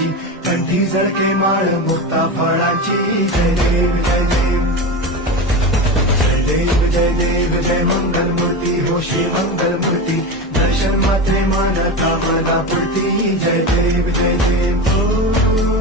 फुलांची, कंठी झळके माळ मुक्ता फळांची. जय देव जय देव जय देव जय देव जय मंगल मूर्ती हो श्री मंगल मूर्ती. दर्शन मात्रे मान कामना पूर्ती. जय देव जय देव.